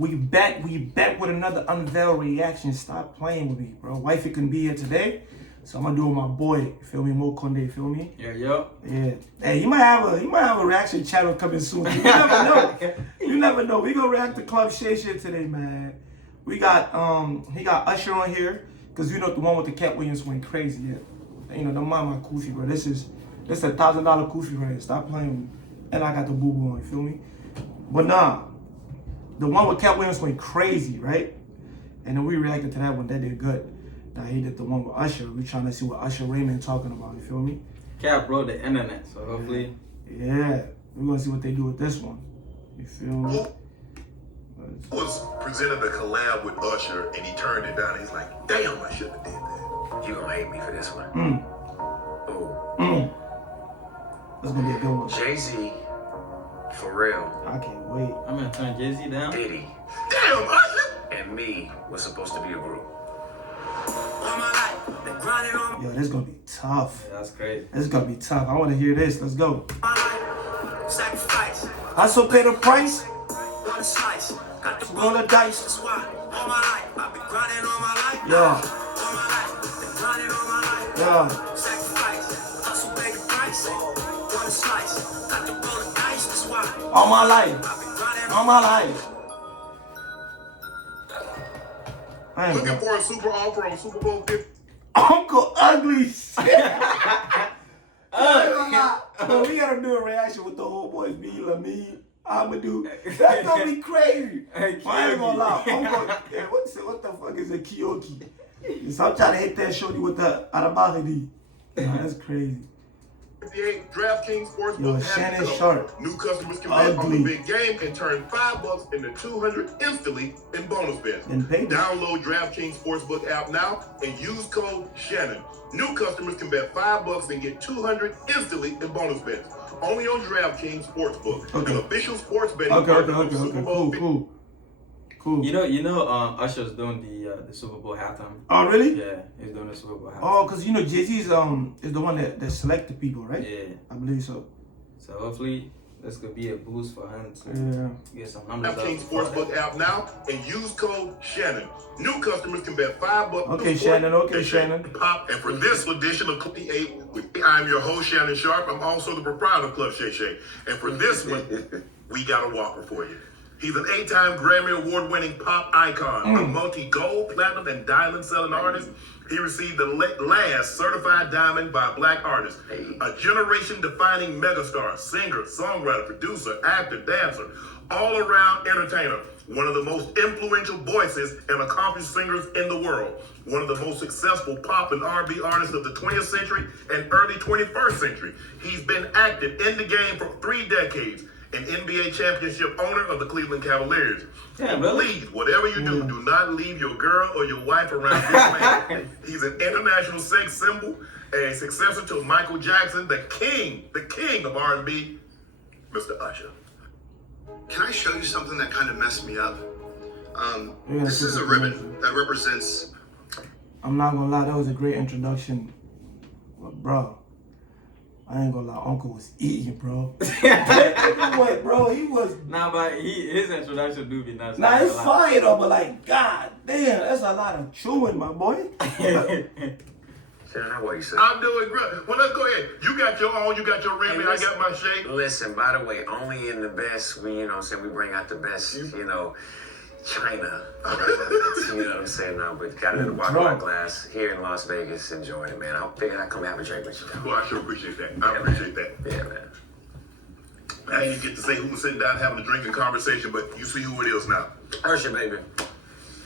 We back with another Unveiled reaction. Stop playing with me, bro. Wifey couldn't be here today, so I'm gonna do it with my boy. You feel me, Mo Conde? Feel me? Yeah. Hey, he might have a reaction channel coming soon. You never know. You never know. We gonna react to Club SHAY shit today, man. We got he got Usher on here, cause you know the one with the Cat Williams went crazy. Yeah. You know, don't mind my kufi, bro. This is $1,000 kufi right here. Stop playing with me. And I got the boo boo on. You feel me? But nah. The one with Cat Williams went crazy, right? And then we reacted to that one. That did good. Now he did the one with Usher. We trying to see what Usher Raymond talking about. You feel me? Cat broke the internet, so hopefully. Yeah. We're gonna see what they do with this one. You feel me? Was presented a collab with Usher and he turned it down. He's like, damn, I shouldn't have did that. You gonna hate me for this one. That's gonna be a good one. Jay-Z, Pharrell, I can't wait. I'm gonna turn Jay-Z down. Diddy, Damn, Usher! and me was supposed to be a group. Yo, this is gonna be tough. Yeah, that's crazy. This is gonna be tough. I wanna hear this. Let's go. I still pay the price. Roll the dice. Yeah. All my life. I ain't Looking gonna- for a super offer on Super Bowl 50. Uncle Ugly shit. But we gotta do a reaction with the whole boys, me, Lamine, Amadou. That's gonna be crazy. I ain't gonna lie. Yeah, what the fuck is a Kyoki? So I'm trying to hit that shorty with the Arabahidi. That's crazy. 58 DraftKings Sportsbook. Yo, Shannon Sharp. New customers can bet on Ugly. the big game and turn $5 into $200 instantly in bonus bets. And pay. Download DraftKings Sportsbook app now and use code Shannon. New customers can bet $5 and get $200 instantly in bonus bets. Only on DraftKings Sportsbook, Okay. an official sports betting Okay. partner of Super Bowl 50. Cool. You know, Usher's doing the Super Bowl halftime. Oh, really? Yeah, he's doing the Super Bowl halftime. Oh, because you know Jay-Z's is the one that select the people, right? Yeah. I believe so. So hopefully this could be a boost for him to Yeah. get some numbers up. DraftKings Sportsbook app now and use code Shannon. New customers can bet $5. Okay, Shannon. Okay, Shannon. Pop, and for this edition of 28, I'm your host, Shannon Sharp. I'm also the proprietor of Club SHAY. And for this one, we got a whopper for you. He's an 8-time Grammy Award-winning pop icon, a multi-gold, platinum, and diamond selling artist. He received the last certified diamond by a black artist, a generation-defining megastar, singer, songwriter, producer, actor, dancer, all-around entertainer, one of the most influential voices and accomplished singers in the world, one of the most successful pop and R&B artists of the 20th century and early 21st century. He's been active in the game for 3 decades. An NBA championship owner of the Cleveland Cavaliers. Yeah, really? Please, whatever you do, do not leave your girl or your wife around this man. He's an international sex symbol, a successor to Michael Jackson, the king of R&B, Mr. Usher. Can I show you something that kind of messed me up? Yeah, This is a ribbon that represents. I'm not gonna lie, that was a great introduction. But bro, I ain't gonna lie, Uncle was eating, bro. What, bro? He was. Nah, but his introduction do be nice. Nah, it's fire though, but like, god damn, that's a lot of chewing, my boy. Shannon, how are you, sir? I'm doing great. Well, let's go ahead. You got your own, you got your Remy, I got my SHAY. Listen, by the way, only in the best, we, you know what I'm saying, we bring out the best, China. You know what I'm saying now, but got it in a water glass here in Las Vegas, enjoying it, man. I figured I'd come have a drink with you. Well, I sure appreciate that. I appreciate that. Yeah, man. I didn't get to say who was sitting down having a drinking conversation, but you see who it is now. Usher, baby.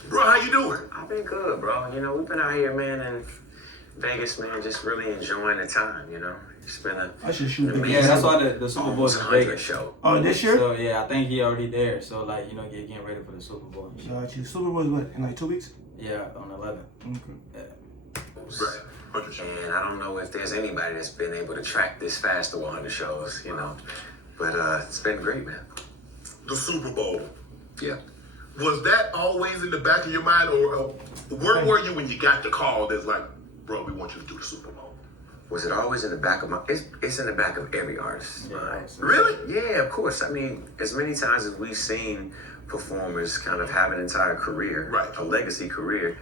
Bro, how you doing? I've been good, bro. You know, we've been out here, man, in Vegas, man, just really enjoying the time, you know. It's been I should shoot the Yeah, that's why the Super Bowl's in 100 Vegas. show. Oh, this year? So yeah, I think he already there. So like, getting ready for the Super Bowl. And shit. Got you. Super Bowl is what, in like 2 weeks? Yeah, on 11. Okay. Yeah. Right. 100 shows. And I don't know if there's anybody that's been able to track this fast to 100 shows, But it's been great, man. The Super Bowl. Yeah. Was that always in the back of your mind, or where were you when you got the call that's like, bro, we want you to do the Super Bowl? was it always in the back of my? It's in the back of every artist's mind. Really? Yeah, of course. I mean, as many times as we've seen performers kind of have an entire career, Right. a legacy career,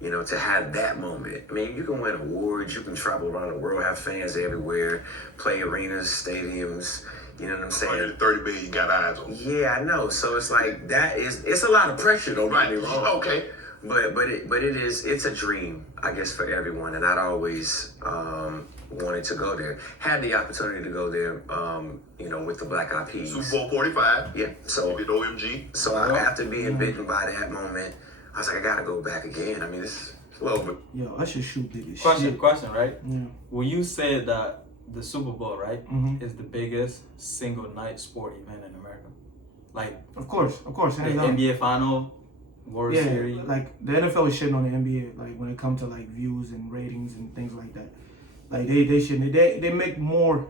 you know, to have that moment. I mean, you can win awards, you can travel around the world, have fans everywhere, play arenas, stadiums. You know what I'm saying? 130 billion you got eyes on. Yeah, I know. So it's like it's a lot of pressure. Don't get me wrong. Okay. But it's a dream, I guess, for everyone, and I'd always wanted to go there. Had the opportunity to go there, you know, with the Black Eyed Peas. Super Bowl 45. Yeah. So With OMG. so after being bitten by that moment, I was like, I gotta go back again. I mean, this well, but Yo, Usher shoot big as Question, shit. question, right? Yeah. Will you say that the Super Bowl, right, Mhm. is the biggest single night sport event in America? Like Of course, the hands down. NBA Final, World Yeah, Series. like the NFL is shitting on the NBA, like when it comes to like views and ratings and things like that. Like they make more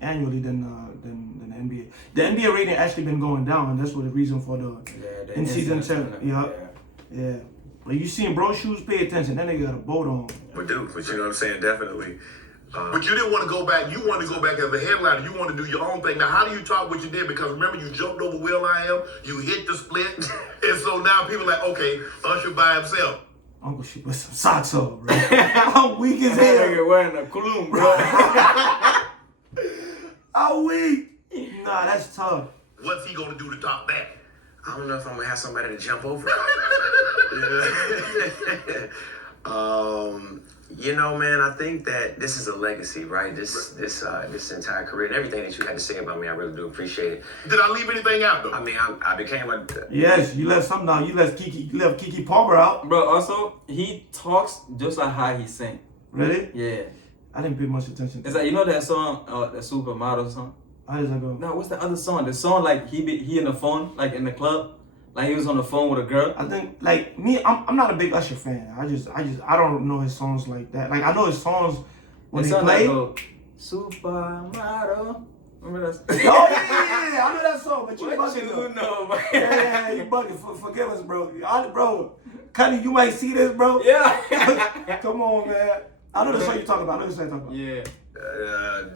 annually than the NBA. The NBA rating actually been going down, and that's what the reason for the the in season incidents 10. and Yeah. Like you seen bro shoes, pay attention. Then they got a boat on. but you know what I'm saying? Definitely. But you didn't want to go back. You wanted to go back as a headliner. You wanted to do your own thing. Now, how do you talk what you did? Because remember, you jumped over Will.i.am. You hit the split. And so now people are like, okay, Usher by himself. Uncle she put some socks on, bro. I'm weak as That hell. nigga wearing a cologne, bro. I'm weak. Nah, that's tough. What's he going to do to top that? I don't know if I'm gonna have somebody to jump over. You know, man, I think that this is a legacy, right? This entire career and everything that you had to say about me, I really do appreciate it. Did I leave anything out, though? I mean, I became a Yes, you left something out. You left Kiki Palmer out. Bro, also he talks just like how he sing. Really? Yeah. I didn't pay much attention. It's like, you know that song, the Supermodel song? How does that go? No, what's the other song? The song like he in the phone, like in the club, like he was on the phone with a girl. I think like me, I'm not a big Usher fan. I don't know his songs like that. Like I know his songs when It's they on play. that go, Supermodel. Remember that? Oh yeah, I know that song, but you What bugging. you though. know, man? Yeah, you bugging. Forgive us, bro. Bro, Cuddy, you might see this, bro. Yeah. Come on, man. I know the song you're talking about. I know the song you're talking about. Yeah.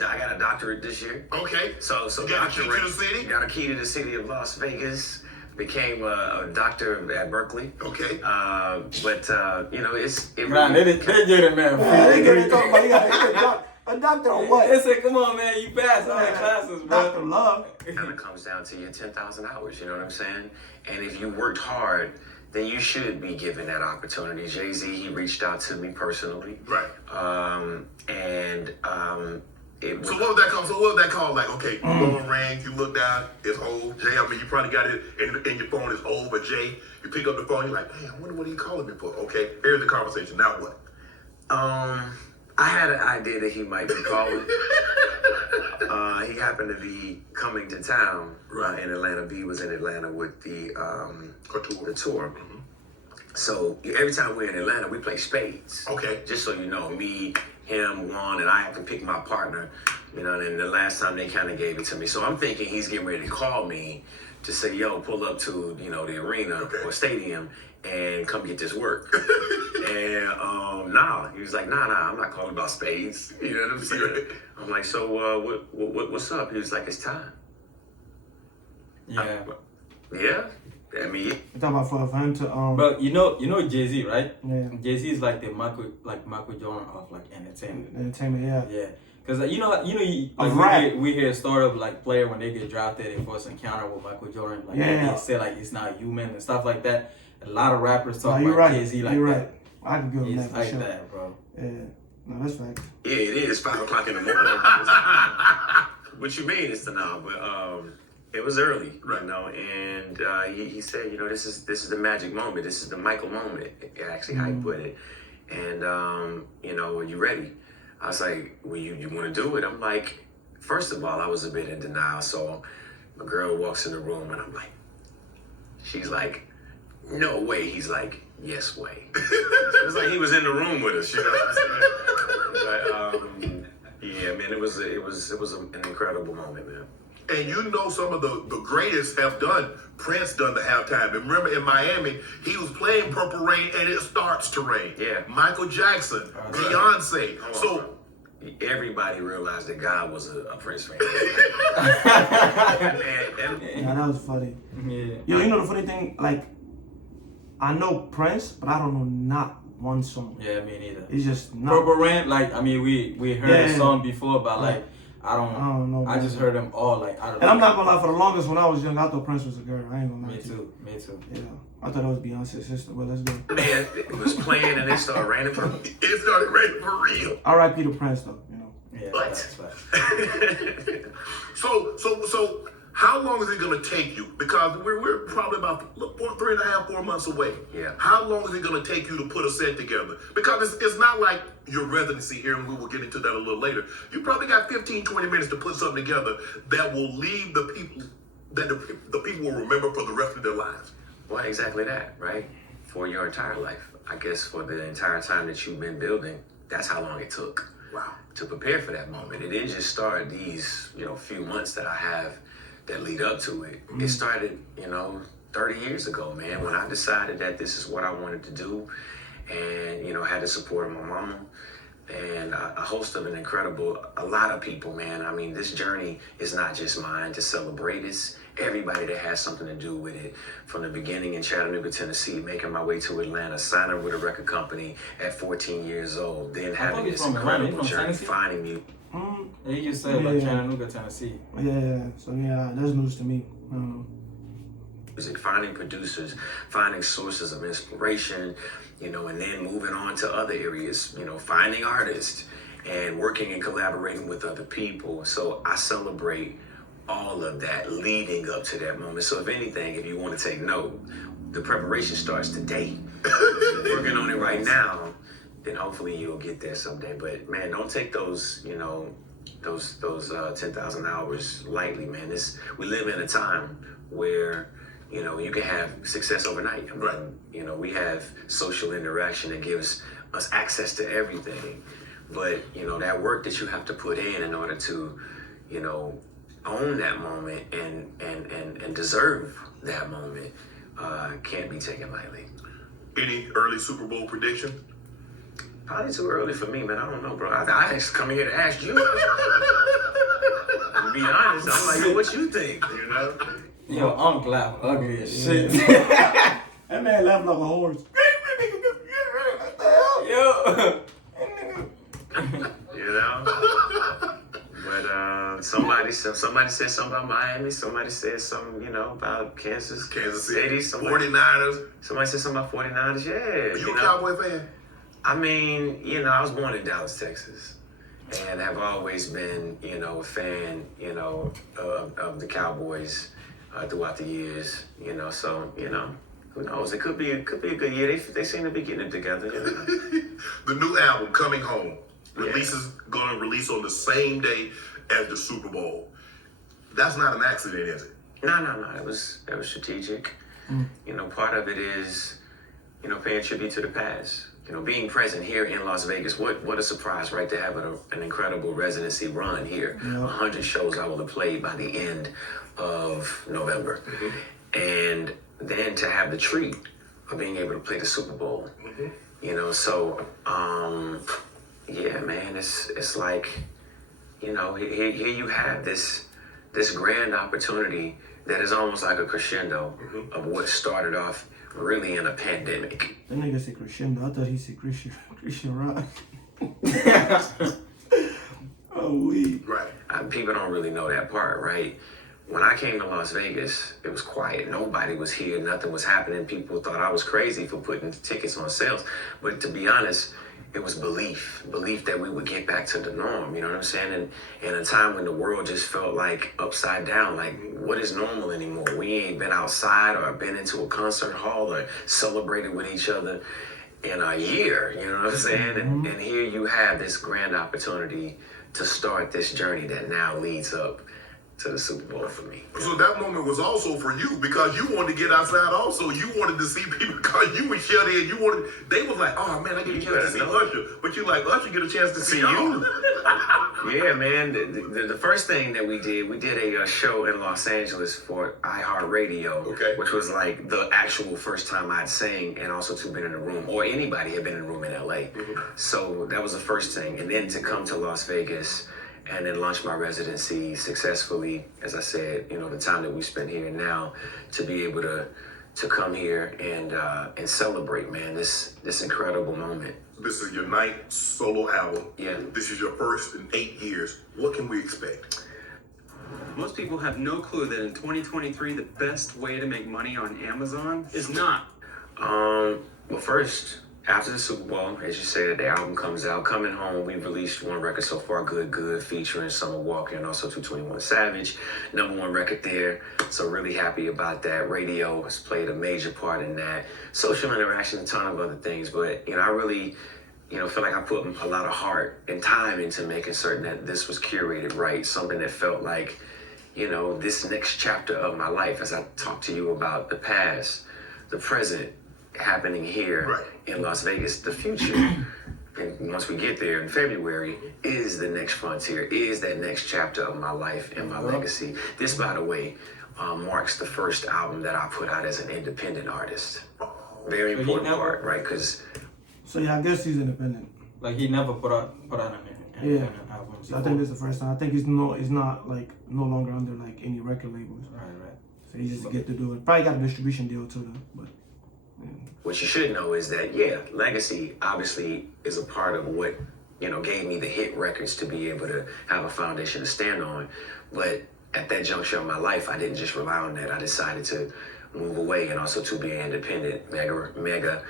I got a doctorate this year. Okay. So You got a key to doctorate. the city? Got a key to the city of Las Vegas. Became a doctor at Berkeley. Okay. But you know, it Man, they get it, man. Yeah, they get it talking about. He got a doctor or what? They said, come on, man, you passed all the classes, bro. Dr. Love. kind of comes down to your 10,000 hours. You know what I'm saying? And if you worked hard, then you should be given that opportunity. Jay-Z, he reached out to me personally. Right. It was, So what was that called? So what was that called? Like, okay, phone rings, you look down, it's old. Jay, I mean, you probably got it in your phone, it's old, but Jay, you pick up the phone, you're like, man, I wonder what he calling me for. Okay, here's the conversation. Now what? I had an idea that he might be calling. He happened to be coming to town in Atlanta. B was in Atlanta with the tour. Mm-hmm. So every time we're in Atlanta, we play spades. Okay. Just so you know, me, him, Juan, and I have to pick my partner. You know, and the last time they kind of gave it to me. So I'm thinking he's getting ready to call me to say, yo, pull up to, you know, the arena or stadium and come get this work. And nah, he was like, nah, I'm not calling about spades. You know what I'm saying? I'm like, so what's up? He was like, it's time. Yeah. Yeah, I mean, You're talking about for him to But you know Jay-Z, right? Yeah. Jay-Z is like the Michael Jordan of like entertainment. entertainment, yeah. Yeah. Cause like, Of rap. we hear a story of like player when they get drafted, they first encounter with Michael Jordan, like they say like it's not human and stuff like that. A lot of rappers talk you're about right. Jay-Z like you're that. right. I can give him It's that for like sure. that, bro. Yeah. No, that's fact. yeah, it is 5 o'clock in the morning. What you mean it's the now? But it was early, you know, and he said, you know, this is the magic moment. This is the Michael moment. Actually, how he put it. And you know, are you ready? I was like, well, you want to do it? I'm like, first of all, I was a bit in denial. So my girl walks in the room, and I'm like, she's like, no way. He's like, yes way. It's like he was in the room with us, you know what I'm saying? But yeah, man, it was an incredible moment, man. And you know some of the greatest have done. Prince done the halftime. And remember in Miami, he was playing Purple Rain and it starts to rain. Yeah. Michael Jackson, Beyonce. So everybody realized that God was a Prince fan. Yeah, that was funny. Yeah. Yo, you know the funny thing? Like, I know Prince, but I don't know not one song. Yeah, me neither. It's just not. Purple Rain, like, I mean, we heard the song before, but like, I don't know. I just heard them all, like, I don't know. And I'm not gonna lie, for the longest when I was young, I thought Prince was a girl. I ain't gonna lie. Me too. Yeah, I thought it was Beyonce's sister, but let's go. Man, it was playing and it started raining. it started raining for real. R.I.P. to Prince, though, you know. Yeah, What? that's right. So how long is it gonna take you? Because we're probably about 4 months away. Yeah. How long is it gonna take you to put a set together? Because it's not like your residency here, and we will get into that a little later. You probably got 15, 20 minutes to put something together that will leave the people, that the people will remember for the rest of their lives. Well, exactly that, right? For your entire life. I guess for the entire time that you've been building, that's how long it took. Wow. To prepare for that moment. It didn't just start these, few months that I have that lead up to it. It started, 30 years ago, man, when I decided that this is what I wanted to do and, had the support of my mama and a host of a lot of people, man. I mean, this journey is not just mine to celebrate. It's everybody that has something to do with it. From the beginning in Chattanooga, Tennessee, making my way to Atlanta, signing with a record company at 14 years old, then having this incredible journey, finding music. They used to say like Chattanooga, Tennessee. Yeah, so yeah, that's news to me. Finding producers, finding sources of inspiration, and then moving on to other areas, finding artists and working and collaborating with other people. So I celebrate all of that leading up to that moment. So if anything, if you want to take note, the preparation starts today. Working on it right now, then hopefully you'll get there someday. But man, don't take those, those 10,000 hours lightly, man. We live in a time where you can have success overnight. I mean, we have social interaction that gives us access to everything. But, that work that you have to put in order to, own that moment and deserve that moment can't be taken lightly. Any early Super Bowl prediction? Probably too early for me, man. I don't know, bro. I just come here to ask you. To be honest, I'm like, yo, what you think? Yo, Uncle laugh ugly as shit. That man laughed like a horse. Yo. But somebody said something about Miami. Somebody said something, about Kansas City. 49ers. Somebody said something about 49ers. Yeah. Are you a Cowboy fan? I mean, I was born in Dallas, Texas, and have always been, a fan, of the Cowboys throughout the years. So who knows? It could be a good year. They seem to be getting it together. The new album, Coming Home, going to release on the same day as the Super Bowl. That's not an accident, is it? No. It was strategic. Part of it is, paying tribute to the past. Being present here in Las Vegas, what a surprise, right? To have an incredible residency run here. 100 shows I will have played by the end of November. And then to have the treat of being able to play the Super Bowl. So, yeah, man, it's like, here you have this grand opportunity that is almost like a crescendo of what started off really in a pandemic. That nigga said crescendo. I thought he said Christian rock. Oh, we. Right. People don't really know that part, right? When I came to Las Vegas, it was quiet. Nobody was here. Nothing was happening. People thought I was crazy for putting tickets on sales. But to be honest, it was belief that we would get back to the norm. You know what I'm saying? And in a time when the world just felt like upside down, like what is normal anymore? We ain't been outside or been into a concert hall or celebrated with each other in a year. You know what I'm saying? And here you have this grand opportunity to start this journey that now leads up to the Super Bowl for me. So that moment was also for you because you wanted to get outside also. You wanted to see people because you were shut in. They was like, oh man, I get a chance to see Usher. But you like, Usher get a chance to see you. Yeah, man. The first thing that we did a show in Los Angeles for iHeartRadio, Okay. which was like the actual first time I'd sang and also to been in a room, or anybody had been in a room in LA. So that was the first thing. And then to come to Las Vegas and then launch my residency successfully, as I said, you know, the time that we spent here now, to be able to come here and celebrate, man, this incredible moment. This is your ninth solo album. Yeah. This is your first in 8 years. What can we expect? Most people have no clue that in 2023, the best way to make money on Amazon is not. Well, first, after the Super Bowl, as you said, the album comes out. Coming Home, we've released one record so far, Good, featuring Summer Walker and also 221 Savage. #1 record there. So really happy about that. Radio has played a major part in that. Social interaction, a ton of other things. But, you know, I really, you know, feel like I put a lot of heart and time into making certain that this was curated right. Something that felt like, you know, this next chapter of my life, as I talk to you about the past, the present, happening here Right. in Las Vegas, the future. And once we get there in February, is the next frontier, is that next chapter of my life and my legacy. This, by the way, marks the first album that I put out as an independent artist. Very So he important never- part, right? Because So yeah, I guess he's independent. Like he never put out an album. So I think this is the first time. I think he's not like no longer under like any record labels. Right. So he just get to do it. Probably got a distribution deal too, though. But what you should know is that, yeah, legacy obviously is a part of what, you know, gave me the hit records to be able to have a foundation to stand on. But at that juncture of my life, I didn't just rely on that. I decided to move away and also to be an independent. Mega,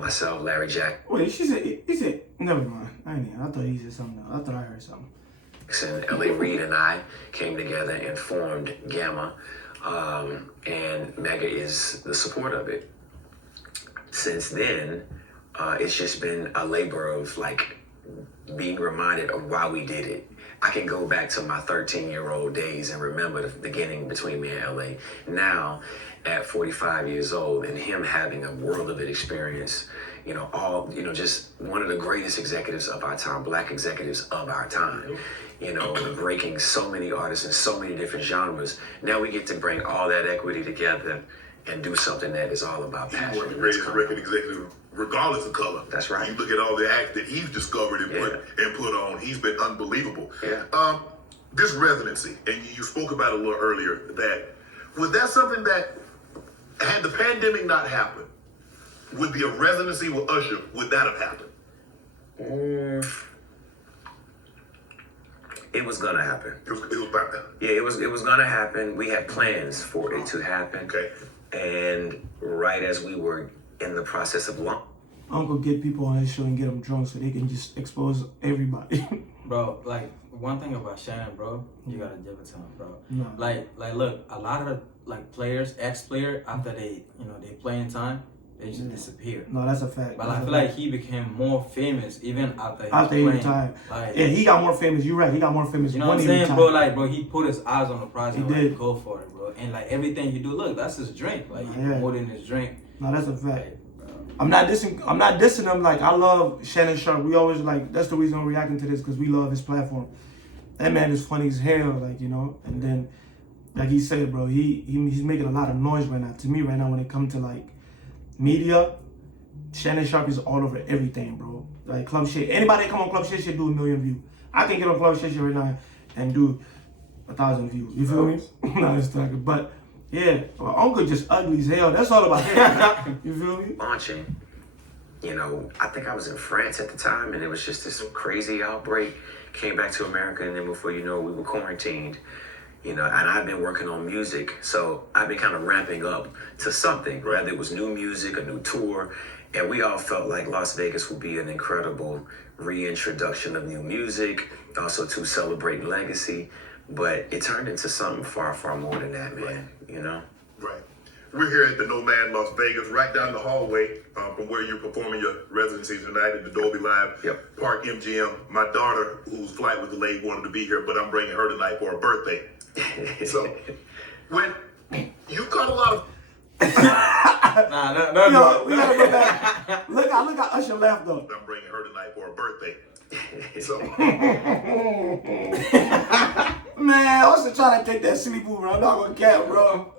myself, Larry wait, he said, never mind. I thought he said something else. I thought I heard something. Jackson, L.A. Reid and I came together and formed Gamma. And Mega is the support of it. Since then, it's just been a labor of like being reminded of why we did it. I can go back to my 13-year-old days and remember the beginning between me and LA. Now, at 45 years old, and him having a world of it experience, you know, just one of the greatest executives of our time, Black executives of our time, you know, breaking so many artists in so many different genres. Now we get to bring all that equity together and do something that is all about He's passion. one of the greatest record executives, regardless of color. That's right. You look at all the acts that he's discovered and put on. He's been unbelievable. Yeah. This residency, and you spoke about it a little earlier. Was that something that, had the pandemic not happened, would be a residency with Usher? Would that have happened? It was gonna happen. It was about that. Yeah, it was gonna happen. We had plans for it to happen. Okay. And right as we were in the process of launch, Uncle get people on his show and get them drunk so they can just expose everybody. Bro, like one thing about Shannon, bro, you gotta give it to him, bro. No. Like look, a lot of the like players, ex-player, after they playing time, they just disappear. No, that's a fact. But That's I feel a fact. like he became more famous even after he After he was playing. retired. Like, Yeah, he got more famous. You're right. He got more famous you know when what I'm he saying, retired. bro? Like, bro, he put his eyes on the project. He Like, did. go for it, bro. And like everything he do, look, that's his drink. Like he Yeah. promoting his drink. No, that's a fact. Like, bro. I'm not dissing him. Like, I love Shannon Sharp. We always like, that's the reason we're reacting to this, because we love his platform. That man is funny as hell, like, you know. And then, like he said, bro, he's making a lot of noise right now. To me, right now, when it comes to like media, Shannon Sharp is all over everything, bro. Like Club Shay. Anybody that come on Club Shay should do 1 million views. I can get on Club Shay right now and do 1,000 views. You feel me? No, it's talking. But yeah, well, Uncle just ugly as hell. That's all about him. You feel me? launching, you know, I think I was in France at the time, and it was just this crazy outbreak. Came back to America, and then before you know it, we were quarantined. You know, and I've been working on music, so I've been kind of ramping up to something, whether it was new music, a new tour, and we all felt like Las Vegas would be an incredible reintroduction of new music, also to celebrate legacy, but it turned into something far, far more than that, man, you know? Right. We're here at the Nomad Las Vegas, right down the hallway from where you're performing your residency tonight at the Dolby Live Yep. Park MGM. My daughter, whose flight was delayed, wanted to be here, but I'm bringing her tonight for her birthday. So, when you got a lot of... No. Yo, we gotta go back. Look how Usher laughed though. I'm bringing her tonight for her birthday. So, Man, Usher trying to take that sleepover. I'm not gonna cap, bro.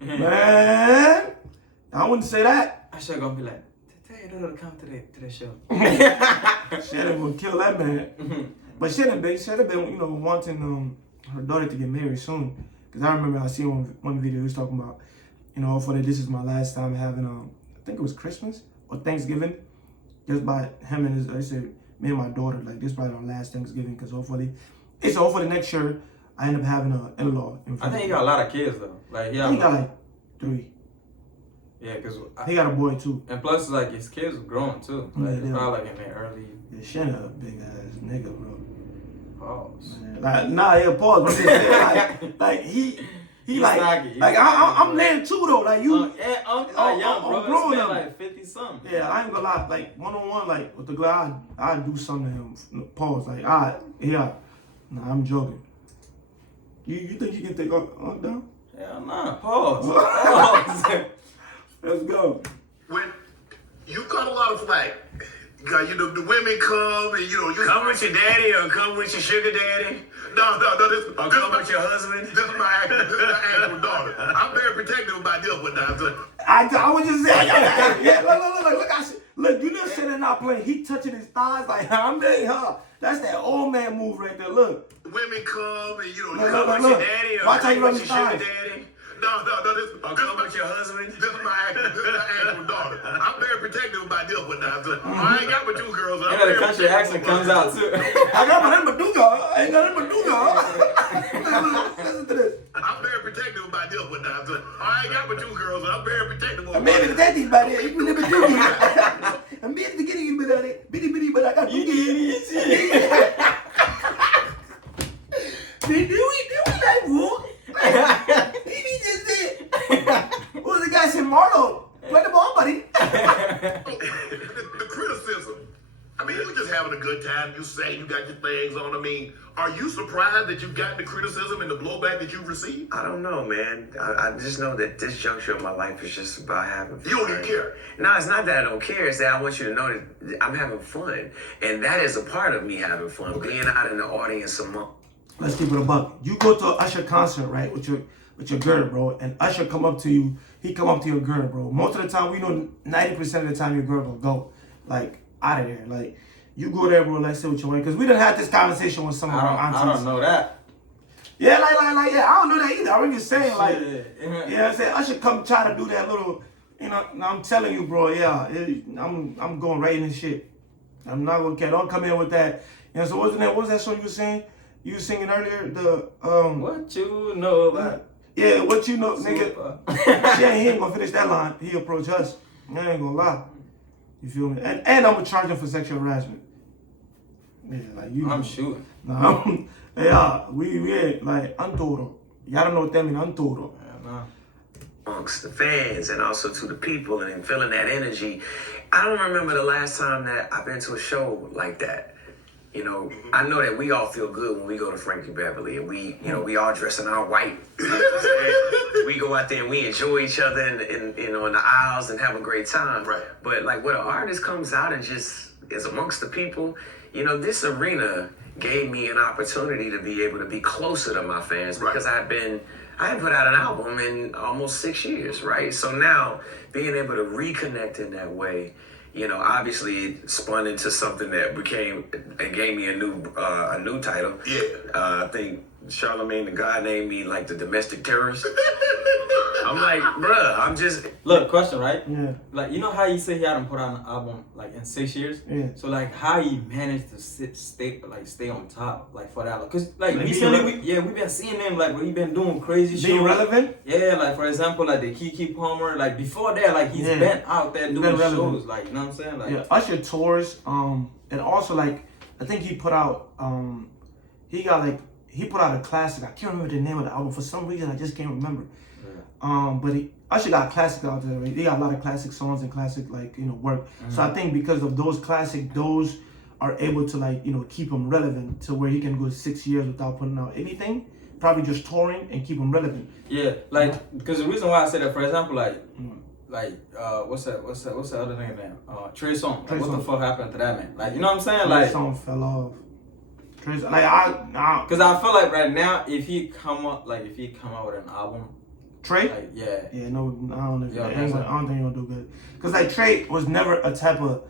Man, I wouldn't say that. I should gonna be like, tell your daughter to come to the show. Shannon gonna kill that man. But Shannon been, you know, wanting her daughter to get married soon. Cause I remember I seen one video he was talking about, you know, hopefully this is my last time having I think it was Christmas or Thanksgiving, just by him and his. I said me and my daughter, like this is probably our last Thanksgiving, cause hopefully next year I end up having an in-law. I think he got a lot of kids though. Like he got like 3. Yeah, cause he got a boy too. And plus, like his kids are growing too. Like Yeah, probably like in their early. Yeah, Shannon a big ass nigga, bro. Pause. Man, like nah, yeah, pause. But I'm just saying, like he like snaggy. like I'm laying too though. Like you, I'm young, bro. growing It's up. been like 50 something. Yeah, I ain't gonna lie. Like one-on-one, like with the guy, I do something to him. Pause. Like yeah. Nah, I'm joking. You think you can take on down? Hell nah. Pause. Pause. Let's go. when you caught a lot of flack, you know, the women come and, you know, you Come with your daddy or come with your sugar daddy? No, this Or come with your husband? This is my actual daughter. I'm very protective about this one now. So, I was just saying, yeah, look, you know Shannon not playing. He touching his thighs like, I'm dating her. That's that old man move right there. Look. women come and, you know, Look, come look, with look. Your daddy or Watch how you come run with his your sugar thighs. daddy? No, this Or come with your husband? This is my actual daughter. I'm very protective about this one now. So, I ain't got but 2 girls. You know the country accent comes out too. I got my number Duga. I ain't got number Duga. Listen to this. I'm very protective about this one now. So, I ain't got but 2 girls. I'm very protective I'm about maybe this. the daddy by there. You never do it. I'm maybe the getting bit of it. Bitty, but I got you. They do it like who? He just did. What was the guy said, Marlo? Play the ball, buddy. The criticism. I mean, you just having a good time. You say you got your things on. I mean, are you surprised that you got the criticism and the blowback that you've received? I don't know, man. I just know that this juncture of my life is just about having fun. You don't even care. No, it's not that I don't care. It's that I want you to know that I'm having fun. And that is a part of me having fun. Being out in the audience among. Let's keep it a buck. You go to an Usher concert, right, with your girl, bro, and Usher come up to you. He come up to your girl, bro. Most of the time, we know 90% of the time your girl will go, like, out of there. Like, you go there, bro, let's say what you want. Because we done had this conversation with some of our aunties. I don't know that. Yeah, like, yeah, I don't know that either. I'm just saying, like, Shit. you know what I'm saying? Usher come try to do that little, you know, I'm telling you, bro, yeah, I'm going right in this shit. I'm not going to care. Don't come in with that. You know, so what was that song you were saying? You were singing earlier, What you know about? Yeah, what you know, nigga. He ain't gonna finish that line. He approached us. I ain't gonna lie. You feel me? And I'm gonna charge him for sexual harassment. Yeah, like you. I'm shooting. Nah, yeah, we ain't like untoro. Y'all don't know what that means, untoro. Yeah, nah. Amongst the fans and also to the people and feeling that energy. I don't remember the last time that I've been to a show like that. You know, I know that we all feel good when we go to Frankie Beverly and we, you know, we all dress in our white. We go out there and we enjoy each other in the aisles and have a great time. Right. But like when an artist comes out and just is amongst the people, you know, this arena gave me an opportunity to be able to be closer to my fans because I hadn't put out an album in almost 6 years, right? So now being able to reconnect in that way, you know, obviously it spun into something that gave me a new title. Yeah. I think Charlamagne the God named me like the domestic terrorist. I'm like, bruh, I'm just. Look, question, right? Yeah. Like, you know how you say he hadn't put out an album like in 6 years? Yeah. So like, how he managed to stay on top like for that? Cause like Like, recently, we've been seeing him like where he been doing crazy shit. Being relevant? Yeah, like for example, like the Keke Palmer. Like before that, like he's been out there doing shows. Like, you know what I'm saying? Like, yeah, Usher tours, and also like I think he put out he put out a classic. I can't remember the name of the album for some reason. I just can't remember. Yeah. But Usher got classic out there. Right? He got a lot of classic songs and classic work. Mm-hmm. So I think because of those those are able to keep him relevant to where he can go 6 years without putting out anything. Probably just touring and keep him relevant. Yeah, like because the reason why I said that, for example, like like what's the other name name? Trey Songz. Like, Trey what the Songz. fuck happened to that man? Like, you know what I'm saying? Trey Like, Songz fell off. Trey, like cause I feel like right now, if he come up with an album, Trey. like, yeah. Yeah, no, I don't know. Yeah, I don't think he'll do good. Cause like Trey was never a type of.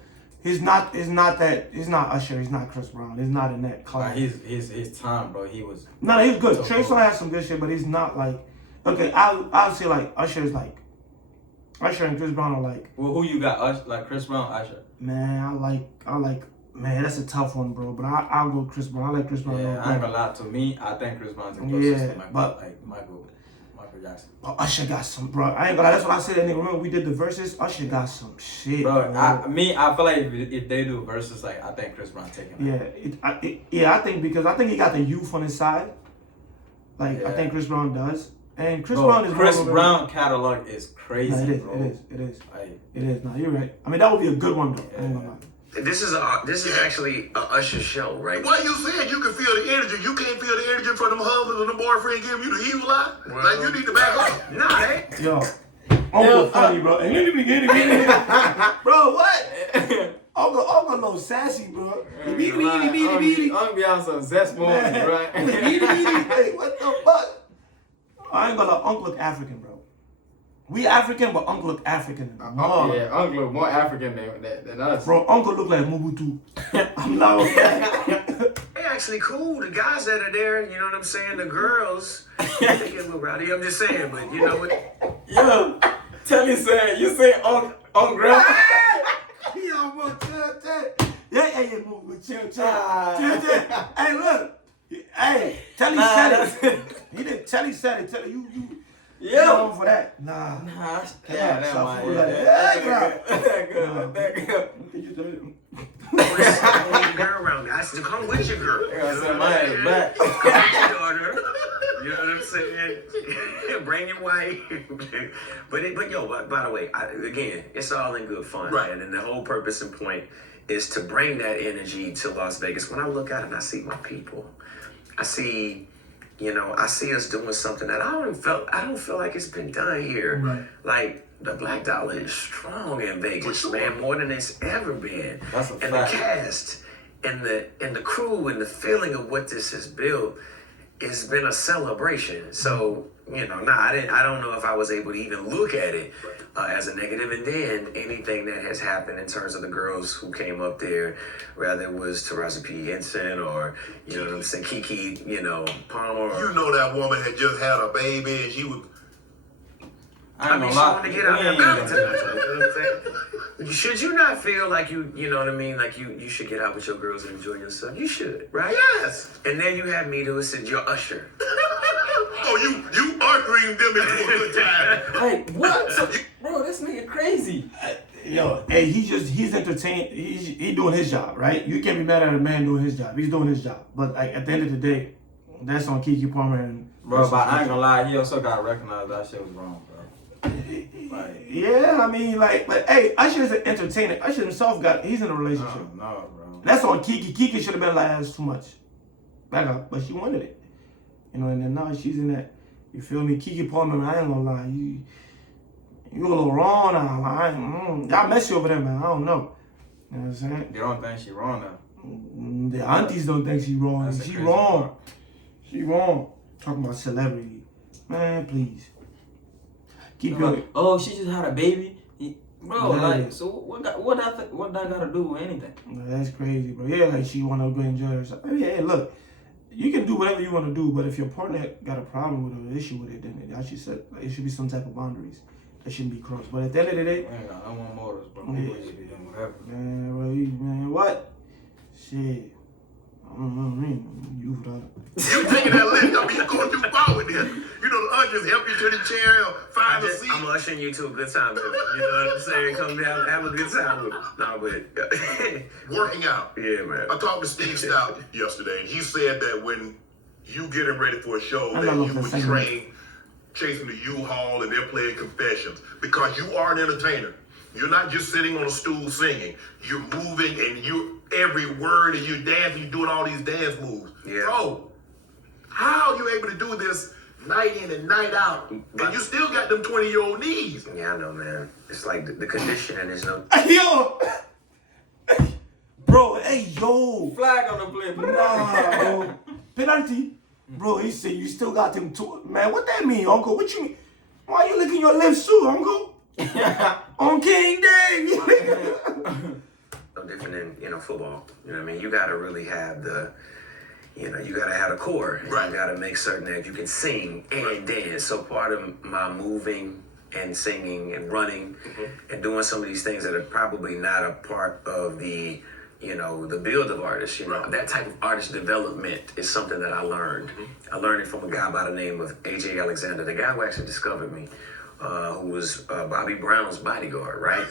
He's not Usher. He's not Chris Brown. He's not in that class. Like, his time, bro. He was. No, he's good. So Trey Songz has some good shit, but he's not like. Okay, I'll say like Usher is like. Usher and Chris Brown are like. Well, who you got? Usher, like Chris Brown, Usher. Man, I like. Man, that's a tough one, bro. But I'll go Chris Brown. I like Chris Brown. Yeah, I ain't gonna lie. To me, I think Chris Brown's the closest Yeah, to but- Michael Jackson. But Usher got some, bro. I ain't gonna lie. That's what I said. Nigga, remember we did the verses? Usher got some shit, Bro, bro. I feel like if they do verses, like, I think Chris Brown taking it. I think because I think he got the youth on his side. Like I Yeah. think Chris Brown does, and Chris Bro, Brown is Chris more of a- Brown catalog is crazy, No, it is, bro. it is. Like, It is. No, you're right. I mean, that would be a good one though. I ain't gonna lie. This is actually a Usher show, right? Why you saying you can feel the energy? You can't feel the energy from them husbands and the boyfriend giving you the evil eye? Like, you need to back up. Nah, hey. Yo, Uncle funny, bro. And bro, what? Uncle a little sassy, bro. I'm be on some zest moments, right? Hey, what the fuck? I ain't gonna lie. Uncle look African, bro. We African, but Uncle look African. Oh, yeah, Uncle look more African than us. Bro, Uncle look like Mobutu. I'm not okay. They actually cool. The guys that are there, you know what I'm saying? The girls, they get a little rowdy. I'm just saying, but you know what? Yo, Telly said, you say on grandma. Yo, bro, chill. Yeah, move, chill. Hey, look. Hey, Telly said it. He didn't. Telly said it. Telly, you. Yeah. Going for that? Nah. Nah, Yeah, that South might. Florida. That good. Bring your girl around, guys. To come with your girl. I gotta send my ass back. Come with your daughter. You know what I'm saying? Bring your wife. But by the way, again, it's all in good fun, Right. man. And the whole purpose and point is to bring that energy to Las Vegas. When I look out and I see my people, I see us doing something that I don't feel like it's been done here. Right. Like, the Black Dollar is strong in Vegas, man, more than it's ever been. That's a and fact. the cast and the crew and the feeling of what this has built, it's been a celebration. So, I don't know if I was able to even look at it as a negative. And then anything that has happened in terms of the girls who came up there, whether it was Taraji P. Henson or, you know what I'm saying, Kiki, Palmer. You know that woman had just had a baby and she was. I ain't she gonna lie. wanted to get out there and We tonight. ain't You know what I'm saying? Should you not feel like you know what I mean? Like you should get out with your girls and enjoy yourself. You should, right? Yes. And then you have me do it, said you're Usher. Oh, you ushering them into a good time. Like, what? So, bro, this nigga crazy. Yo, hey, he's entertained. He doing his job, right? You can't be mad at a man doing his job. He's doing his job. But like at the end of the day, that's on Keke Palmer and. Bro, but I ain't gonna lie, he also gotta recognize that shit was wrong, bro. Like, Yeah, I mean, but hey, Usher is an entertainer. Usher himself he's in a relationship. no, bro. That's on Keke. Keke should have been like, that's too much. Back up, but she wanted it. And then now she's in that. You feel me? Keke Palmer, man, I ain't gonna lie. You a little wrong now. Y'all messy over there, man. I don't know. You know what I'm saying? You don't think she wrong now? The aunties don't think she wrong. That's the She crazy wrong. part. She wrong. Talking about celebrity. Man, please. Keep Like, your... oh, she just had a baby. Bro, Yeah. like, so what that gotta do with anything? That's crazy, bro. Yeah, like she want to go enjoy herself. I mean, hey, look, you can do whatever you want to do, but if your partner got a problem with it or issue with it, then it should be some type of boundaries that shouldn't be crossed. But at the end of the day, We ain't got no more motors, bro. Yeah. People just be doing whatever. man, what? Shit. I don't know, you for that. You taking that list, I mean, you're going too far with this. You know, the ushers help you to the chair, find a seat. I'm ushering you to a good time. You know what I'm saying? Come down, have a good time with me. No, but Working out. yeah, man. I talked to Steve Stout yesterday, and he said that when you getting ready for a show, I'm that not you looking for would segment. train chasing the U-Haul and they're playing Confessions because you are an entertainer. You're not just sitting on a stool singing. You're moving and every word and you're dancing, you're doing all these dance moves. Yeah. Bro, how are you able to do this night in and night out, and you still got them 20-year-old knees. Yeah, I know, man. It's like the conditioning is no. Yo, bro, hey, yo. Flag on the play. Nah, bro. Penalty. Bro, he said you still got them two. Man, what that mean, Uncle? What you mean? Why you licking your lips too, Uncle? On King Day. No different than, football. You know what I mean? You got to really have you got to have a core. Right. You got to make certain that you can sing and dance. So part of my moving and singing and running and doing some of these things that are probably not a part of the, the build of artists, that type of artist development is something that I learned. I learned it from a guy by the name of A.J. Alexander, the guy who actually discovered me. Who was Bobby Brown's bodyguard, right?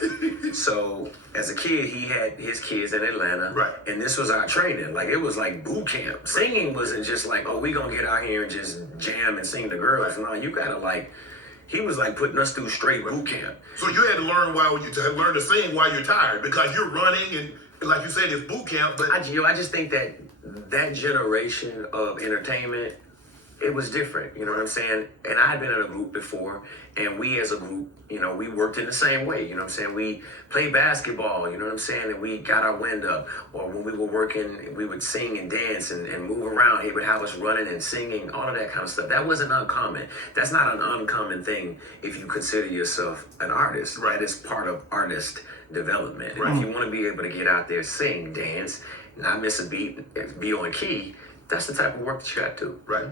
So as a kid, he had his kids in Atlanta, right? And this was our training. Like, it was like boot camp. Singing wasn't just like, oh, we gonna get out here and just jam and sing the girls. No, you gotta he was like putting us through straight boot camp. So you had to learn learn to sing while you're tired because you're running and like you said, it's boot camp. But I just think that generation of entertainment, it was different, you know what I'm saying? And I had been in a group before, and we as a group, we worked in the same way, you know what I'm saying? We played basketball, you know what I'm saying? And we got our wind up. Or when we were working, we would sing and dance and move around. He would have us running and singing, all of that kind of stuff. That wasn't uncommon. That's not an uncommon thing if you consider yourself an artist. Right. That is part of artist development. Right. And if you want to be able to get out there, sing, dance, not miss a beat, be on key, that's the type of work that you have to. right.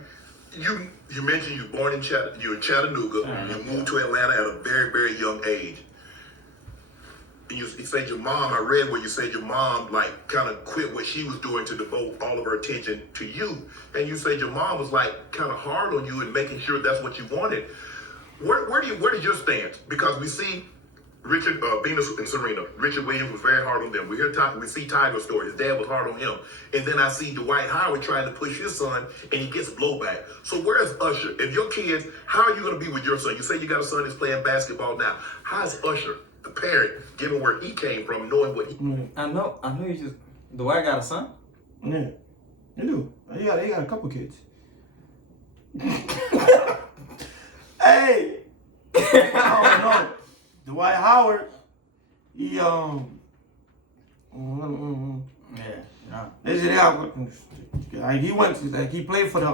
You mentioned you were born in Chattanooga. You moved to Atlanta at a very, very young age. And you said your mom, I read where you said your mom kind of quit what she was doing to devote all of her attention to you. And you said your mom was kind of hard on you and making sure that's what you wanted. Where does your stance? Because we see Richard, Venus and Serena. Richard Williams was very hard on them. We see Tiger's story. His dad was hard on him. And then I see Dwight Howard trying to push his son, and he gets blowback. So where's Usher? If your kids, how are you going to be with your son? You say you got a son that's playing basketball now. How's Usher, the parent, given where he came from, knowing what he... I know you just... Dwight got a son? Yeah, you do. He got a couple kids. Hey! I don't know. Dwight Howard, he Yeah, no. he went he played for the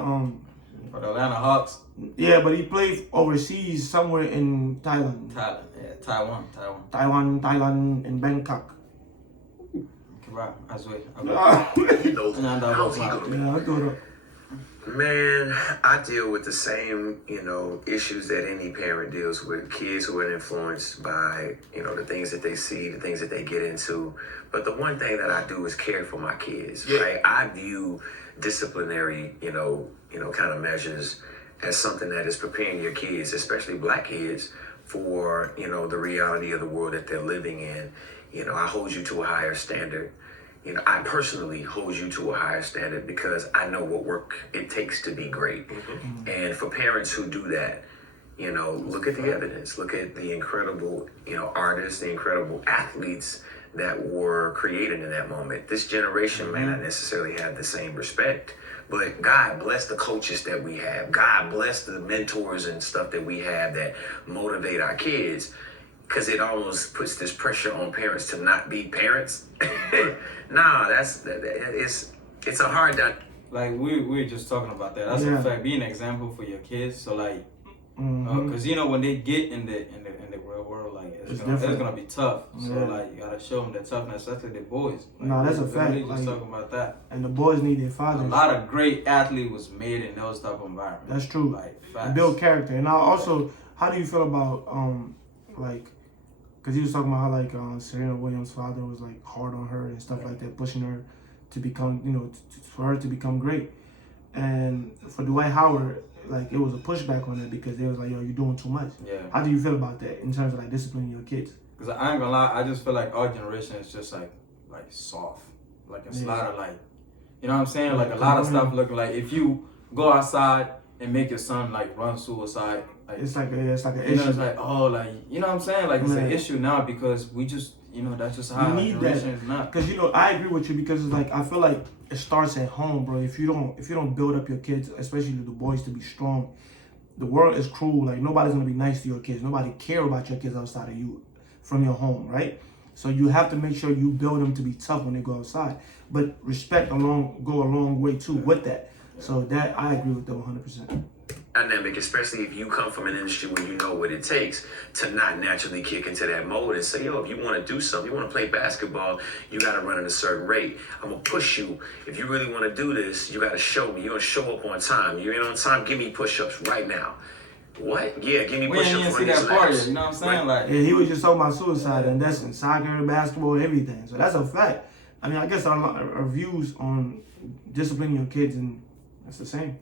For the Atlanta Hawks. Yeah, but he played overseas somewhere in Thailand. Taiwan, in Bangkok. Right, as well. He knows how's he going to be. Yeah, I do it. Man, I deal with the same, issues that any parent deals with. Kids who are influenced by, the things that they see, the things that they get into. But the one thing that I do is care for my kids, right? I view disciplinary, kind of measures as something that is preparing your kids, especially black kids, for, the reality of the world that they're living in. I hold you to a higher standard. I personally hold you to a higher standard because I know what work it takes to be great. And for parents who do that, look at the evidence. Look at the incredible, artists, the incredible athletes that were created in that moment. This generation may not necessarily have the same respect, but God bless the coaches that we have. God bless the mentors and stuff that we have that motivate our kids. Because it almost puts this pressure on parents to not be parents. Nah, it's a hard done. Like we were just talking about that. That's a fact. Be an example for your kids. So because when they get in the real world, it's gonna be tough. So you gotta show them the toughness, especially the boys. That's a fact. Really just talking about that. And the boys need their fathers. A lot of great athletes was made in those type of environments. That's true. Facts. Build character. And also, how do you feel about because he was talking about how Serena Williams' father was hard on her and stuff like that, pushing her to become, for her to become great. And for Dwight Howard, it was a pushback on it because they was like, yo, you're doing too much. Yeah. How do you feel about that in terms of disciplining your kids? Because I ain't gonna lie, I just feel like our generation is just soft. It's a lot of you know what I'm saying? A lot of stuff looking if you go outside and make your son run suicide. It's like an issue. You know what I'm saying? It's an issue now because we just, that's just how our generation is not. Because I agree with you because it's I feel like it starts at home, bro. If you don't build up your kids, especially the boys, to be strong, the world is cruel. Like, nobody's gonna be nice to your kids. Nobody care about your kids outside of you, from your home, right? So you have to make sure you build them to be tough when they go outside. But respect go a long way too with that. So that I agree with that 100%. Dynamic, especially if you come from an industry where you know what it takes to not naturally kick into that mode and say, yo, if you want to do something, you want to play basketball, you got to run at a certain rate. I'm going to push you. If you really want to do this, you got to show me. You're going to show up on time. You ain't on time, give me push-ups right now. What? Yeah, give me We ain't push-ups. even see that part yet, you know what I'm saying? Like, Yeah, he was just talking about suicide, and that's in soccer, basketball, everything. So that's a fact. I mean, I guess our views on disciplining your kids, and that's the same.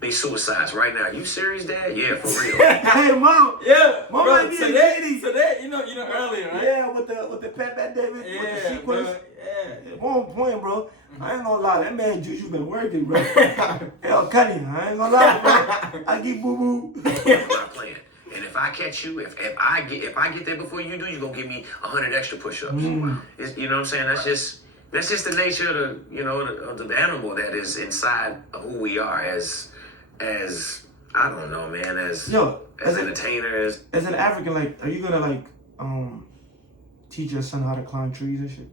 These suicides right now. You serious, Dad? Yeah, for real. Hey, Mom. yeah, Mom bro, might be a lady. so that, you know earlier, right? Yeah, with the Pat David, with the Yeah, sequence. bro, yeah. One point, bro. I ain't gonna lie, that man Juju been working, bro. Hell, Cuddy, I ain't gonna lie, bro. I get boo boo. I'm not playing. And if I catch you, if I get there before you do, you gonna give me 100 extra push-ups. You know what I'm saying? That's just the nature of the animal that is inside of who we are as I don't know, man, as entertainers. As an African, like, are you gonna teach your son how to climb trees and shit?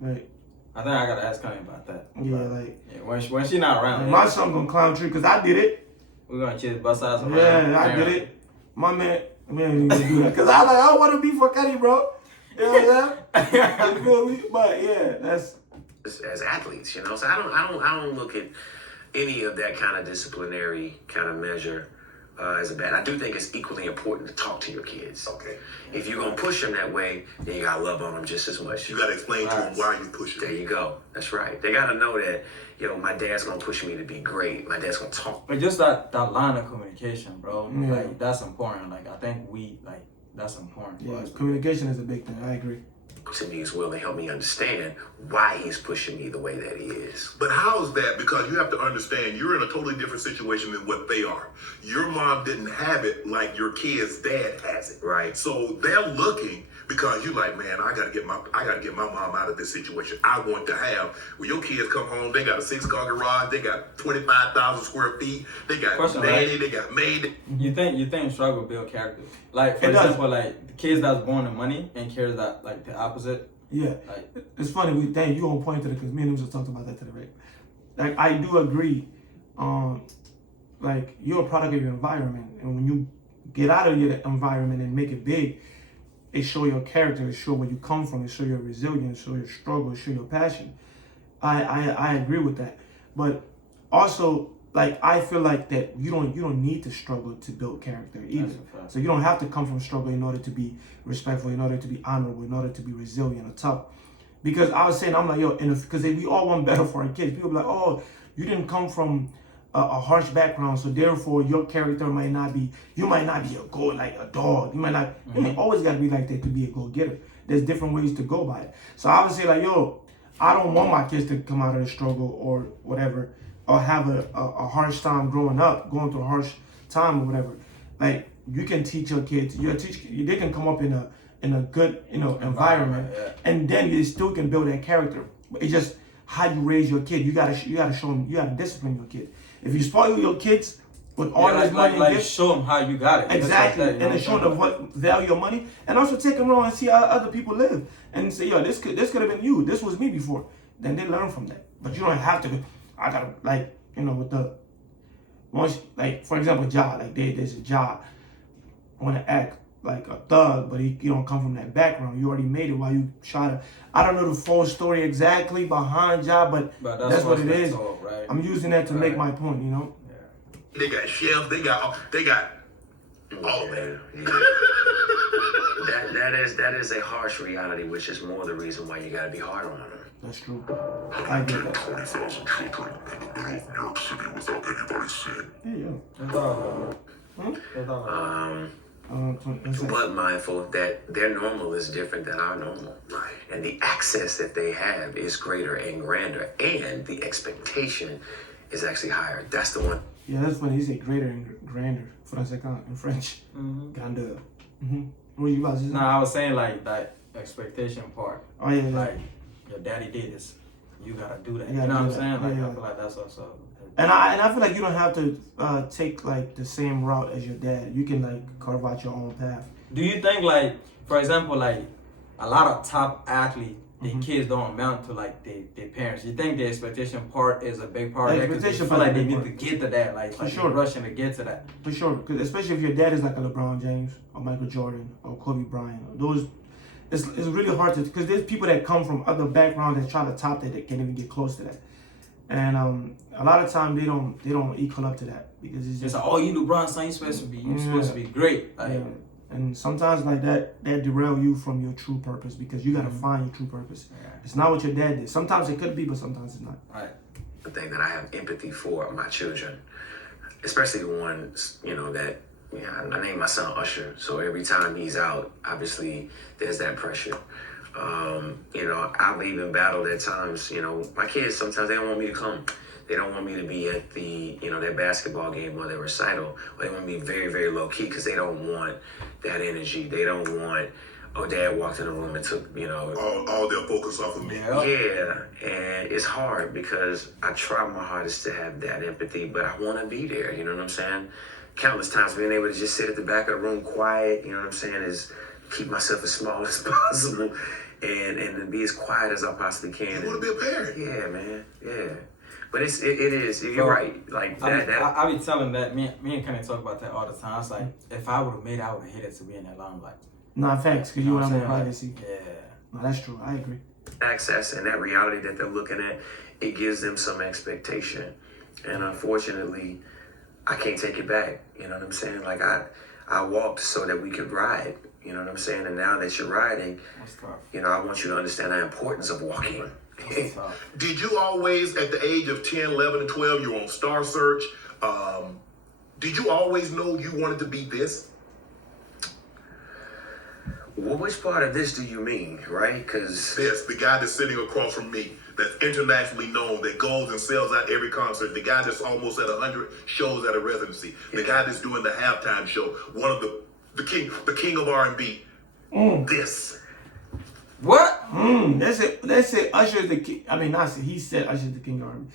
Like I think I gotta ask Connie about that. Yeah, when she not around. My son gonna climb a tree because I did it. We're gonna kiss bust ass around. Yeah, I did it. My man ain't even gonna do that because I don't want to be for Cuddy, bro. You know what I'm saying? You feel me? But yeah, that's as athletes, So I don't look at any of that kind of disciplinary kind of measure as a bad. I do think it's equally important to talk to your kids. Okay. If you're gonna push them that way, then you gotta love on them just as much. You gotta explain to them why you push There them. you go. That's right. They gotta know that, my dad's gonna push me to be great. My dad's gonna talk. But just that line of communication, bro. Yeah. Like, that's important. Like, I think that's important. yeah. For us. Communication is a big thing. I agree. To me as well to help me understand why he's pushing me the way that he is. But how is that? Because you have to understand, you're in a totally different situation than what they are. Your mom didn't have it like your kid's dad has it. Right. So they're looking because you're like, man, I gotta get my mom out of this situation. I want to have. When your kids come home, they got a 6-car garage, they got 25,000 square feet, they got nanny, they got maid. You think struggle build character? Like, for example, like the kids that's born in money and kids that like the opposite. Yeah, Like, it's funny. You on point to it because me and him just talked about that today, right? Like, I do agree. Like, you're a product of your environment, and when you get out of your environment and make it big, it show your character, it show where you come from, it show your resilience, show your struggle, it show your passion. I agree with that, but also, like, I feel like that you don't need to struggle to build character either. So you don't have to come from struggle in order to be respectful, in order to be honorable, in order to be resilient or tough. Because I was saying, I'm like, because we all want better for our kids. People be like, oh, you didn't come from a harsh background, so therefore your character might not be a dog. You might not. You ain't always got to be like that to be a go-getter. There's different ways to go by it. So I would say, like, I don't want my kids to come out of the struggle or whatever, or have a harsh time going through a harsh time or whatever. Like, you can teach your kids. They can come up in a good environment, and then you still can build that character. But it's just how you raise your kid. You gotta show them. You gotta discipline your kid. If you spoil your kids with all this money, and gifts, show them how you got it. exactly, and then show them what value your money, and also take them around and see how other people live, and say, this could have been you. This was me before. Then they learn from that. But you don't have to. I gotta with the once, like, for example, Ja, like there's a Ja want to act like a thug, but he don't come from that background. You already made it while you try to. I don't know the full story exactly behind Ja, but that's what it is. Told, right? I'm using that to make my point. Yeah. They got shelves. They got all that. That is a harsh reality, which is more the reason why you gotta be hard on them. That's true. I get it. 20,000 children in the middle of New York City without anybody seeing. That's all. But mindful that their normal is different than our normal. Right. And the access that they have is greater and grander, and the expectation is actually higher. That's the one. Yeah, that's funny. He said greater and grander. Français in French. Grandeur. What you about to say? Nah, I was saying, like, that expectation part. Oh, yeah. Like, your daddy did this. You gotta do that. You You gotta know what I'm do that. saying? Like, Yeah. I feel like that's also And I feel like you don't have to take like the same route as your dad. You can like carve out your own path. Do you think like, for example, like a lot of top athletes, their kids don't amount to like their parents? You think the expectation part is a big part of that? Because you feel like they need to get to that, like sure. rushing to get to that. For sure, because especially if your dad is like a LeBron James or Michael Jordan or Kobe Bryant, those it's really hard to, because there's people that come from other backgrounds that try to top that can't even get close to that. And a lot of times they don't equal up to that, because it's just like, oh, you LeBron son, you supposed to be great. Like, and sometimes like that derail you from your true purpose, because you gotta find your true purpose. Yeah. It's not what your dad did. Sometimes it could be, but sometimes it's not. Right. The thing that I have empathy for my children, especially the ones, you know, that, I named my son Usher, so every time he's out, obviously there's that pressure. You know, I've even battled at times, you know, my kids, sometimes they don't want me to come. They don't want me to be at the, you know, their basketball game or their recital. Or they want me very, very low key, because they don't want that energy. They don't want, oh, dad walked in the room and took, you know. All their focus off of me. Yeah, and it's hard because I try my hardest to have that empathy, but I want to be there, you know what I'm saying? Countless times being able to just sit at the back of the room quiet, you know what I'm saying, is keep myself as small as possible and to be as quiet as I possibly can. You want to be a parent. Yeah, man, yeah. But it is, you're right. Like I be telling that, me and Kenny talk about that all the time. It's like, if I would have made it, I would have hated to be in that limelight. Nah, facts, because you want to have privacy. Yeah. No, that's true. I agree. Access and that reality that they're looking at, it gives them some expectation. And unfortunately, I can't take it back. You know what I'm saying? Like I walked so that we could ride. You know what I'm saying? And now that you're riding, you know, I want you to understand the importance of walking. Did you always, at the age of 10, 11, and 12, you're on Star Search, did you always know you wanted to be this? Well, which part of this do you mean, right? Because this, the guy that's sitting across from me, that's internationally known, that goes and sells out every concert, the guy that's almost at 100 shows at a residency, the guy that's doing the halftime show, one of the king of R&B. This. What? They say Usher's the king. I mean, not say, he said Usher's the king of R&B.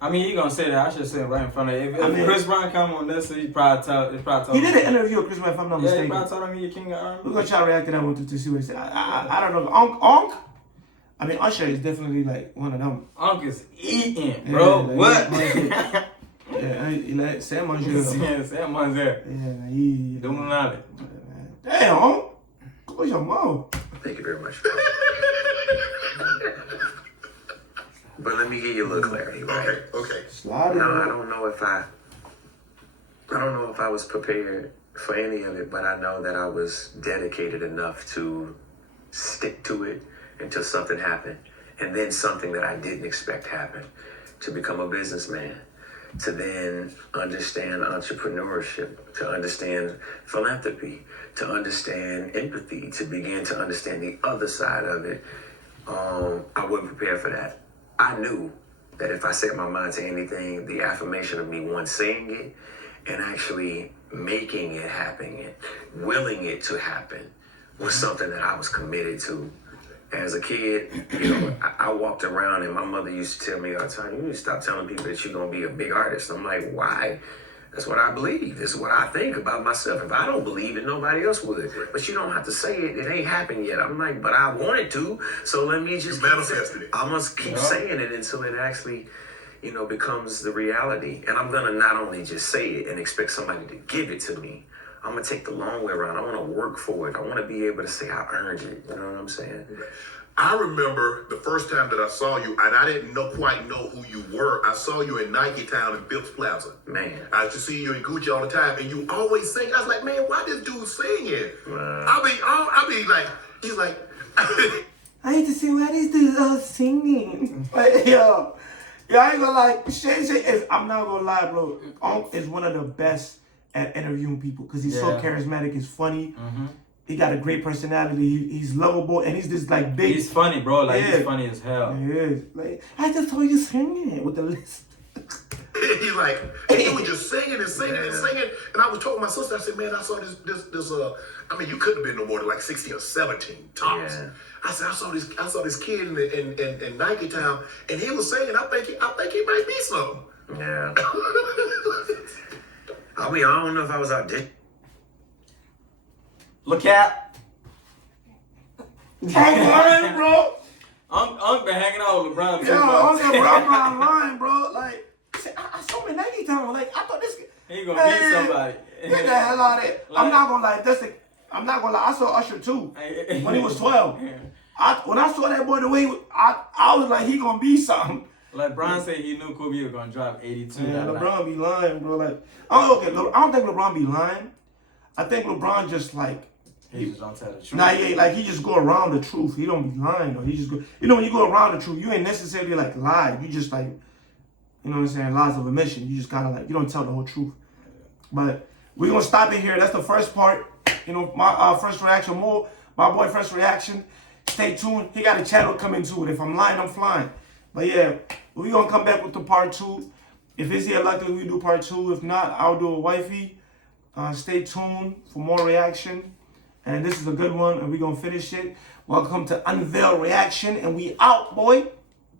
I mean, you gonna say that? I should say it right in front of you. If Chris Brown come on this, he probably told he did an interview with Chris Brown, if I'm not mistaken. He probably told him he's king of R&B. We're gonna try to react to that one to see what he said. I don't know. Onk? I mean, Usher is definitely like one of them. Onk is eating, bro. What? Yeah, Sam Manziel. Sam Manziel. Yeah, he. Doing nada. Damn, Onk. Close your mouth. Thank you very much. But let me give you a little clarity, right? Okay. Slide it. No, I don't know if I was prepared for any of it, but I know that I was dedicated enough to stick to it until something happened. And then something that I didn't expect happened, to become a businessman, to then understand entrepreneurship, to understand philanthropy, to understand empathy, to begin to understand the other side of it. I wasn't prepared for that. I knew that if I set my mind to anything, the affirmation of me once saying it and actually making it happen and willing it to happen was something that I was committed to. As a kid, you know, I walked around and my mother used to tell me all the time, you need to stop telling people that you're going to be a big artist. I'm like, why? That's what I believe. This is what I think about myself. If I don't believe it, nobody else would. But you don't have to say it. It ain't happened yet. I'm like, but I wanted to. So let me just manifested it. I must keep saying it until it actually, you know, becomes the reality. And I'm going to not only just say it and expect somebody to give it to me. I'm going to take the long way around. I want to work for it. I want to be able to say I earned it. You know what I'm saying? I remember the first time that I saw you, and I didn't quite know who you were. I saw you in Nike Town in Phipps Plaza. Man. I used to see you in Gucci all the time, and you always sing. I was like, man, why this dude singing? I be like, he's like, I hate to see why these dudes are singing. Like, yo, I ain't gonna lie. Shay is, I'm not gonna lie, bro. Onk is one of the best at interviewing people because he's so charismatic. He's funny. He got a great personality. He's lovable, and he's just like big. He's funny, bro. Like he's funny as hell. He is. Like, I just told you singing with the list. He's like, and he was just singing and singing and singing. And I was talking to my sister. I said, man, I saw this. I mean, you couldn't have been no more than like 16 or 17 tops. Yeah. I said, I saw this kid in Nike Town, and he was singing. I think he might be something. Yeah. I don't know if I was auditioning. Look at. I'm lying, bro. I'm been hanging out with LeBron. Yo, I'm lying, bro. Like, I saw him in Nike Town. Like, I thought this. He gonna beat somebody. Get the hell out of there. Like, I'm not gonna lie. I'm not gonna lie. I saw Usher too when he was 12. When I saw that boy the way I was like, he gonna be something. Like Bron said, he knew Kobe was gonna drop 82. Yeah, LeBron be lying, bro. Like, I don't think LeBron be lying. I think LeBron just like. He just don't tell the truth. Nah, yeah, like he just go around the truth. He don't be lying though. He just go. You know, when you go around the truth, you ain't necessarily like lie. You just like, you know what I'm saying, lies of omission. You just kind of like, you don't tell the whole truth. But we're gonna stop it here. That's the first part. You know, my first reaction. My boy first reaction. Stay tuned. He got a channel coming to it. If I'm lying, I'm flying. But yeah, we're gonna come back with the part 2. If it's here luckily, we do part 2. If not, I'll do a wifey. Stay tuned for more reaction. And this is a good one, and we're gonna finish it. Welcome to Unveiled Reaction, and we out, boy.